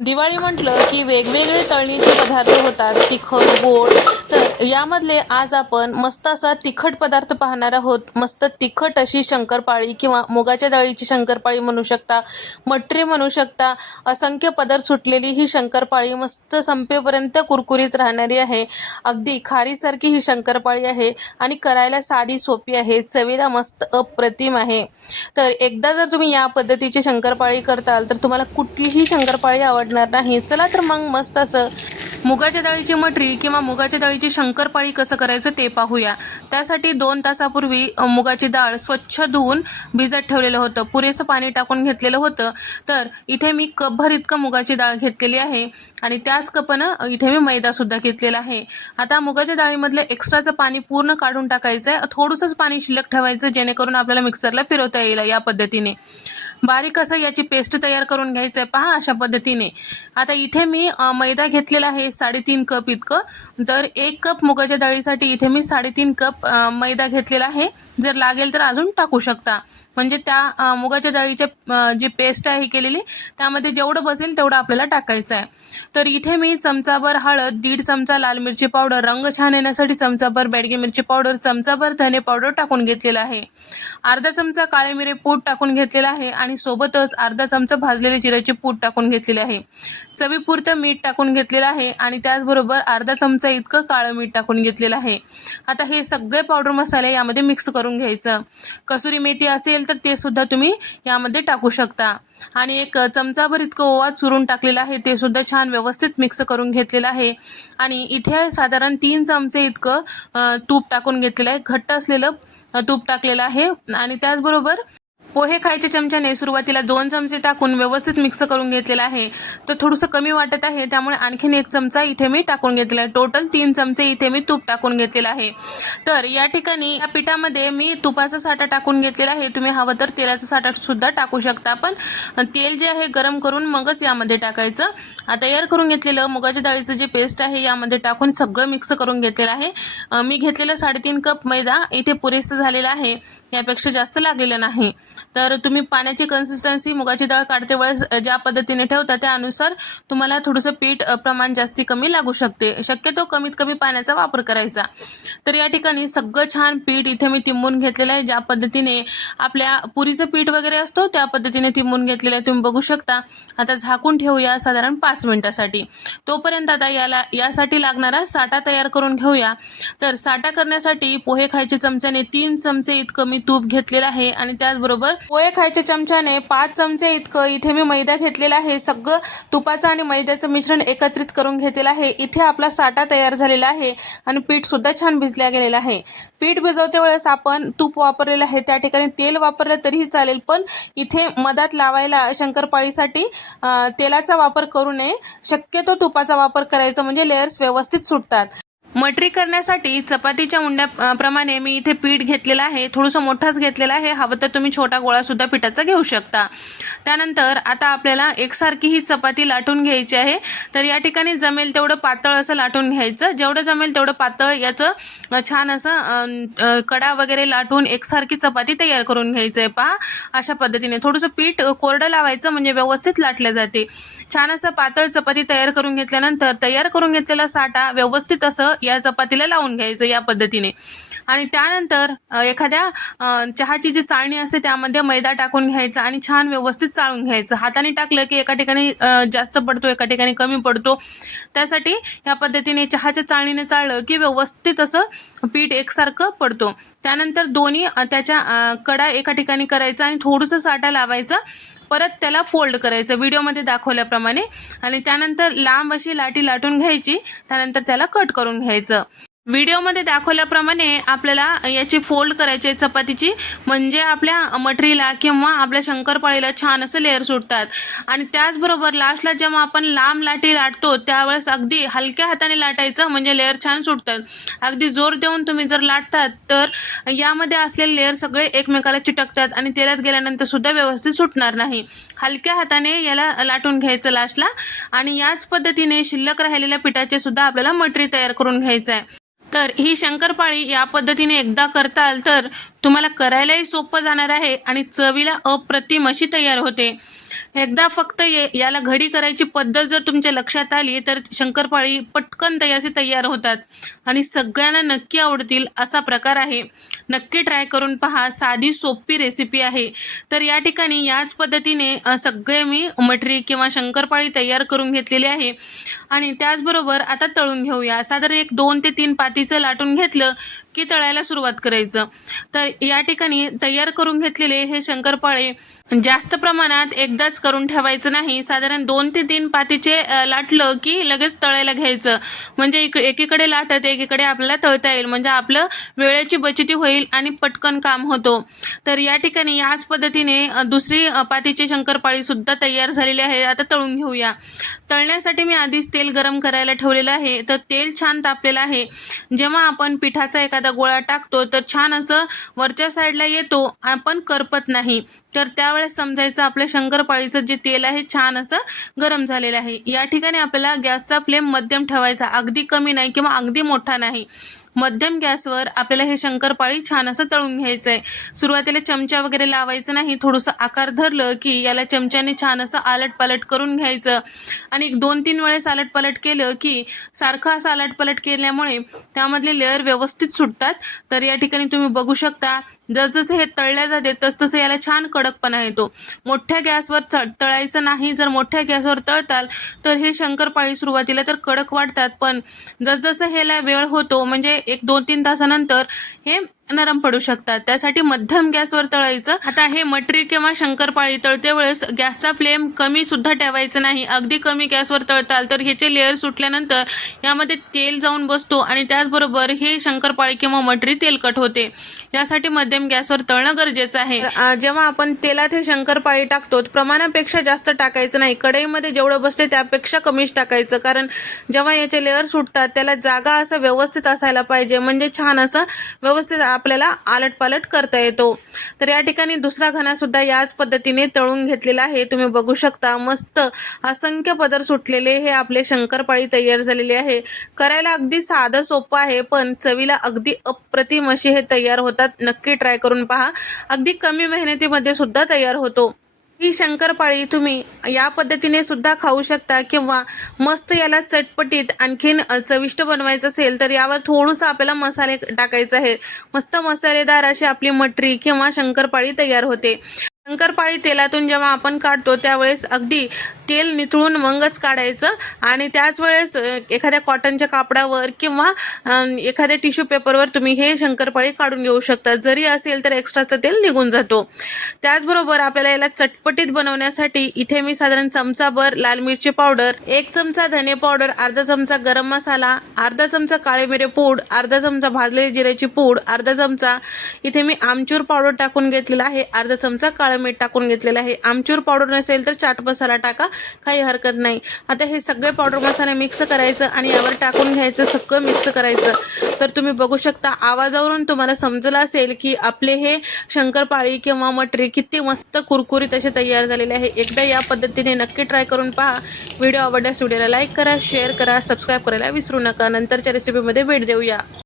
दिवाळी म्हटलं की वेगवेगळे तळणीचे पदार्थ होतात. तिखट गोड यामधले आज आपण मस्त असा तिखट पदार्थ पाहणार आहोत. मस्त तिखट अशी शंकरपाळी किंवा मुगाच्या डाळीची शंकरपाळी म्हणू शकता मटरी म्हणू शकता असंख्य पदार्थ सुटलेली ही शंकरपाळी मस्त संपेपर्यंत कुरकुरीत राहणारी आहे. अगदी खारीसारखी ही शंकरपाळी आहे आणि करायला साधी सोपी आहे. चवीला मस्त अप्रतिम आहे. तर एकदा जर तुम्ही या पद्धतीची शंकरपाळी करताल तर तुम्हाला कुठलीही शंकरपाळी आवडणार नाही. चला तर मग मस्त असं मुगाच्या डाळीची मटरी किंवा मुगाच्या डाळीची शंकरपाळी कसं करायचं ते पाहूया. त्यासाठी दोन तासापूर्वी मुगाची डाळ स्वच्छ धुवून भिजत ठेवलेलं होतं. पुरेसं पाणी टाकून घेतलेलं होतं. तर इथे मी कपभर इतकं मुगाची डाळ घेतलेली आहे आणि त्याच कपनं इथे मी मैदासुद्धा घेतलेला आहे. आता मुगाच्या डाळीमधलं एक्स्ट्राचं पाणी पूर्ण काढून टाकायचं आहे थोडंसंच पाणी शिल्लक ठेवायचं जेणेकरून आपल्याला मिक्सरला फिरवता येईल या पद्धतीने. बारीक असं याची पेस्ट तयार करून घ्यायचं आहे पहा अशा पद्धतीने. आता इथे मी मैदा घेतलेला आहे साडेतीन कप इतकं. तर एक कप मुगाच्या डाळीसाठी इथे मी साडेतीन कप मैदा घेतलेला आहे. जर लागेल तर अजून टाकू शकता. म्हणजे त्या मुगाच्या डाळीच्या जी पेस्ट आहे केलेली त्यामध्ये जेवढं बसेल तेवढं आपल्याला टाकायचं आहे तर इथे मी चमचाभर हळद दीड चमचा लाल मिरची पावडर रंग छान येण्यासाठी चमचाभर बेडगी मिरची पावडर चमचाभर धने पावडर टाकून घेतलेला आहे. अर्धा चमचा काळे मिरे पूड टाकून घेतलेला आहे आणि सोबतच अर्धा चमचा भाजलेले जिऱ्याचे पूड टाकून घेतलेले आहे. चवीपुरतं मीठ टाकून घेतलेलं आहे आणि त्याचबरोबर अर्धा चमचा इतकं काळं मीठ टाकून घेतलेलं आहे. आता हे सगळे पावडर मसाले यामध्ये मिक्स करून घ्यायचं. कसुरी मेथी असेल तर ते सुद्धा तुम्ही यामध्ये टाकू शकता. आणि एक चमचाभर इतकं ओवा चुरून टाकलेलं आहे ते सुद्धा छान व्यवस्थित मिक्स करून घेतलेलं आहे. आणि इथे साधारण तीन चमचे इतकं तूप टाकून घेतलेलं आहे. घट्ट असलेलं तूप टाकलेलं आहे. आणि त्याचबरोबर पोहे खायच्या चमच्याने सुरुवातीला दोन चमचे टाकून व्यवस्थित मिक्स करून घेतलेला आहे. तर थोडंसं कमी वाटत आहे त्यामुळे आणखीन एक चमचा इथे मी टाकून घेतलेला आहे. टोटल तीन चमचे इथे मी तूप टाकून घेतलेलं आहे. तर या ठिकाणी या पिठामध्ये मी तुपाचा साठा टाकून घेतलेला आहे. तुम्ही हवं तर तेलाचा साठा सुद्धा टाकू शकता पण तेल जे आहे गरम करून मगच यामध्ये टाकायचं. तयार करून घेतलेलं मुगाच्या डाळीचं जे पेस्ट आहे यामध्ये टाकून सगळं मिक्स करून घेतलेलं आहे. मी घेतलेलं साडेतीन कप मैदा इथे पुरेसं झालेलं आहे. यापेक्षा जास्त लागलेलं नाही. तर तुम्ही पाण्याची कन्सिस्टन्सी मुगाची डाळ काढते वेळेस ज्या पद्धतीने ठेवता त्यानुसार तुम्हाला थोडंसं पीठ प्रमाण जास्ती कमी लागू शकते. शक्यतो कमीत कमी पाण्याचा वापर करायचा. तर या ठिकाणी सगळं छान पीठ इथे मी तिंबून घेतलेलं आहे. ज्या पद्धतीने आपल्या पुरीचं पीठ वगैरे असतो त्या पद्धतीने तिंबून घेतलेलं आहे. तुम्ही बघू शकता. आता झाकून ठेवूया साधारण पाच मिनिटासाठी. तोपर्यंत आता याला यासाठी लागणारा साठा तयार करून घेऊया. तर साठा करण्यासाठी पोहे खायचे चमच्याने तीन चमचे इतकं मी तूप घेतलेलं आहे आणि त्याचबरोबर पोहे खायच्या चमच्याने पाच चमचे इतकं इथे मी मैदा घेतलेला आहे. सगळं तुपाचं आणि मैद्याचं मिश्रण एकत्रित करून घेतलेलं आहे. इथे आपला साठा तयार झालेला आहे आणि पीठ सुद्धा छान भिजल्या गेलेलं आहे. पीठ भिजवते वेळेस आपण तूप वापरलेलं आहे. त्या ठिकाणी तेल वापरलं तरीही चालेल पण इथे मधात लावायला शंकरपाळीसाठी तेलाचा वापर करू नये. शक्यतो तुपाचा वापर करायचा म्हणजे लेयर्स व्यवस्थित सुटतात. मटरी करण्यासाठी चपातीच्या उंड्या प्रमाणे मी इथे पीठ घेतलेलं आहे. थोडंसं मोठाच घेतलेला आहे. हवं तर तुम्ही छोटा गोळासुद्धा पिठाचा घेऊ शकता. त्यानंतर आता आपल्याला एकसारखी ही चपाती लाटून घ्यायची आहे. तर या ठिकाणी जमेल तेवढं पातळ असं लाटून घ्यायचं. जेवढं जमेल तेवढं पातळ याचं छान असं कडा वगैरे लाटून एकसारखी चपाती तयार करून घ्यायचं आहे पहा अशा पद्धतीने. थोडंसं पीठ कोरडं लावायचं म्हणजे व्यवस्थित लाटले जाते. छान असं पातळ चपाती तयार करून घेतल्यानंतर तयार करून घेतलेला साठा व्यवस्थित असं या चपातीला लावून घ्यायचं या पद्धतीने. आणि त्यानंतर एखाद्या चहाची जी चाळणी असते त्यामध्ये मैदा टाकून घ्यायचा आणि छान व्यवस्थित चाळून घ्यायचं. हाताने टाकलं की एका ठिकाणी जास्त पडतो एका ठिकाणी कमी पडतो. त्यासाठी या पद्धतीने चहाच्या चाळणीने चाळलं की व्यवस्थित असं पीठ एकसारखं पडतो. त्यानंतर दोन्ही त्याच्या कडा एका ठिकाणी करायचा आणि थोडंसं साठा लावायचा. परत त्याला फोल्ड करायचं व्हिडिओमध्ये दाखवल्याप्रमाणे. आणि त्यानंतर लांब अशी लाटी लाटून घ्यायची त्यानंतर त्याला कट करून घ्यायचं. व्हिडिओमध्ये दाखवल्याप्रमाणे आपल्याला याची फोल्ड करायची आहे चपातीची. म्हणजे आपल्या मटरीला किंवा आपल्या शंकरपाळीला छान असं लेअर सुटतात. आणि त्याचबरोबर लास्टला जेव्हा आपण लांब लाटी लाटतो त्यावेळेस अगदी हलक्या हाताने लाटायचं म्हणजे लेअर छान सुटतात. अगदी जोर देऊन तुम्ही जर लाटतात तर यामध्ये असलेले लेअर सगळे एकमेकाला चिटकतात आणि तेलात गेल्यानंतर सुद्धा व्यवस्थित सुटणार नाही. हलक्या हाताने याला लाटून घ्यायचं लास्टला आणि याच पद्धतीने शिल्लक राहिलेल्या पिठाचे सुद्धा आपल्याला मटरी तयार करून घ्यायचं आहे. तर ही शंकरपाळी या पद्धतीने एकदा करताल तर तुम्हाला करायलाही सोपं जाणार आहे आणि चवीला अप्रतिम अशी तयार होते. एकदा फक्त ये याला घडी करायची पद्धत जर तुमच्या लक्षात आली तर शंकरपाळी पटकन तयाशी तयार होतात. आणि सगळ्यांना नक्की आवडतील असा प्रकार आहे. नक्की ट्राय करून पहा. साधी सोपी रेसिपी आहे. तर या ठिकाणी याच पद्धतीने सगळे मी मठरी किंवा शंकरपाळी तयार करून घेतलेली आहे. आणि त्याचबरोबर आता तळून घेऊया. साधारण एक दोन ते तीन पातीचं लाटून घेतलं की तळायला सुरुवात करायचं. तर या ठिकाणी तयार करून घेतलेले हे शंकरपाळे जास्त प्रमाणात एकदाच करून ठेवायचं नाही. साधारण दोन ते तीन पातीचे लाटलं की लगेच तळायला घ्यायचं. म्हणजे इक एकीकडे लाटत एकीकडे आपल्याला तळता येईल. म्हणजे आपलं वेळेची बचती होईल आणि पटकन काम होतो. तर या ठिकाणी याच पद्धतीने दुसरी पातीची शंकरपाळी सुद्धा तयार झालेली आहे. आता तळून घेऊया. तळण्यासाठी मी आधीच तेल गरम करायला ठेवलेलं आहे. तर तेल छान तापलेलं आहे. जेव्हा आपण पिठाचा एखादा गोळा टाकतो तर छान असं वरच्या साईडला येतो. आपण करपत नाही. तर त्यावेळेस समजायचं आपल्या शंकरपाळीचं जे तेल आहे छान असं गरम झालेलं आहे. या ठिकाणी आपल्याला गॅसचा फ्लेम मध्यम ठेवायचा. अगदी कमी नाही किंवा अगदी मोठा नाही. मध्यम गॅसवर आपल्याला हे शंकरपाळी छान असं तळून घ्यायचं आहे सुरुवातीला चमचा वगैरे लावायचं नाही थोडंसं आकार धरलं की याला चमच्याने छान असं आलट पलट करून घ्यायचं. आणि एक दोन तीन वेळेस आलटपालट केलं की सारखं असं आलट केल्यामुळे त्यामधले लेअर व्यवस्थित सुटतात. तर या ठिकाणी तुम्ही बघू शकता जसजसं हे तळल्या जाते तसतसं याला छान कडकपणा येतो. मोठ्या गॅसवर तळायचं नाही जर मोठ्या गॅसवर तळताल तर हे शंकरपाळी सुरुवातीला तर कडक वाटतात पण जसजसं ह्याला वेळ होतो म्हणजे एक दोन तीन तासानंतर हे नरम पडू शकतात. त्यासाठी मध्यम गॅसवर तळायचं. आता हे मटरी किंवा शंकरपाळी तळते वेळेस गॅसचा फ्लेम कमी सुद्धा ठेवायचं नाही. अगदी कमी गॅसवर तळताल तर ह्याचे लेअर सुटल्यानंतर यामध्ये तेल जाऊन बसतो आणि त्याचबरोबर हे शंकरपाळी किंवा मटरी तेलकट होते. यासाठी मध्यम गॅसवर तळणं गरजेचं आहे. जेव्हा आपण तेलात हे शंकरपाळी टाकतो प्रमाणापेक्षा जास्त टाकायचं नाही. कढईमध्ये जेवढं बसते त्यापेक्षा कमीच टाकायचं. कारण जेव्हा याचे लेअर सुटतात त्याला जागा असं व्यवस्थित असायला पाहिजे. म्हणजे छान असं व्यवस्थित आपल्याला आलट पालट करता येतो. तर या ठिकाणी दुसरा घणा सुद्धा याच पद्धतीने तळून घेतलेला आहे. तुम्ही बघू शकता मस्त असंख्य पदर सुटलेले हे आपले शंकरपाळी तयार झालेले आहे. करायला अगदी साधं सोपं आहे पण चवीला अगदी अप्रतिम अशी हे तयार होतात. नक्की ट्राय करून पहा. अगदी कमी मेहनतीमध्ये सुद्धा तयार होतो. ही शंकरपाळी तुम्ही या पद्धतीने सुद्धा खाऊ शकता किंवा मस्त याला चटपटीत आणखीन चविष्ट बनवायचं असेल तर यावर थोडंसं आपल्याला मसाले टाकायचं आहे मस्त मसालेदार अशी आपली मटरी किंवा शंकरपाळी तयार होते. शंकरपाळी तेलातून जेव्हा आपण काढतो त्यावेळेस अगदी तेल निथळून मगच काढायचं आणि त्याच वेळेस एखाद्या कॉटनच्या कापडावर किंवा एखाद्या टिश्यू पेपरवर तुम्ही हे शंकरपाळी काढून घेऊ शकता. जरी असेल तर एक्स्ट्राचं तेल निघून जातो. त्याचबरोबर आपल्याला याला चटपटीत बनवण्यासाठी इथे मी साधारण चमचाभर लाल मिरची पावडर एक चमचा धने पावडर अर्धा चमचा गरम मसाला अर्धा चमचा काळे मिरे पूड अर्धा चमचा भाजलेली जिऱ्याची पूड अर्धा चमचा इथे मी आमचूर पावडर टाकून घेतलेला आहे अर्धा चमचा काळं मीठ टाकून घेतलेलं आहे. आमचूर पावडर नसेल तर चाट मसाला टाका काही हरकत नाही. आता हे सगळे पावडर मसाले मिक्स करायचं आणि यावर टाकून घ्यायचं सगळं मिक्स करायचं. तर तुम्ही बघू शकता आवाजावरून तुम्हाला समजलं असेल की आपले हे शंकरपाळी किंवा मटरी किती मस्त कुरकुरीत असे तयार झालेले आहे. एकदा या पद्धतीने नक्की ट्राय करून पहा. व्हिडिओ आवडल्यास व्हिडिओला लाईक करा शेअर करा सबस्क्राईब करायला विसरू नका. नंतरच्या रेसिपीमध्ये भेट देऊया.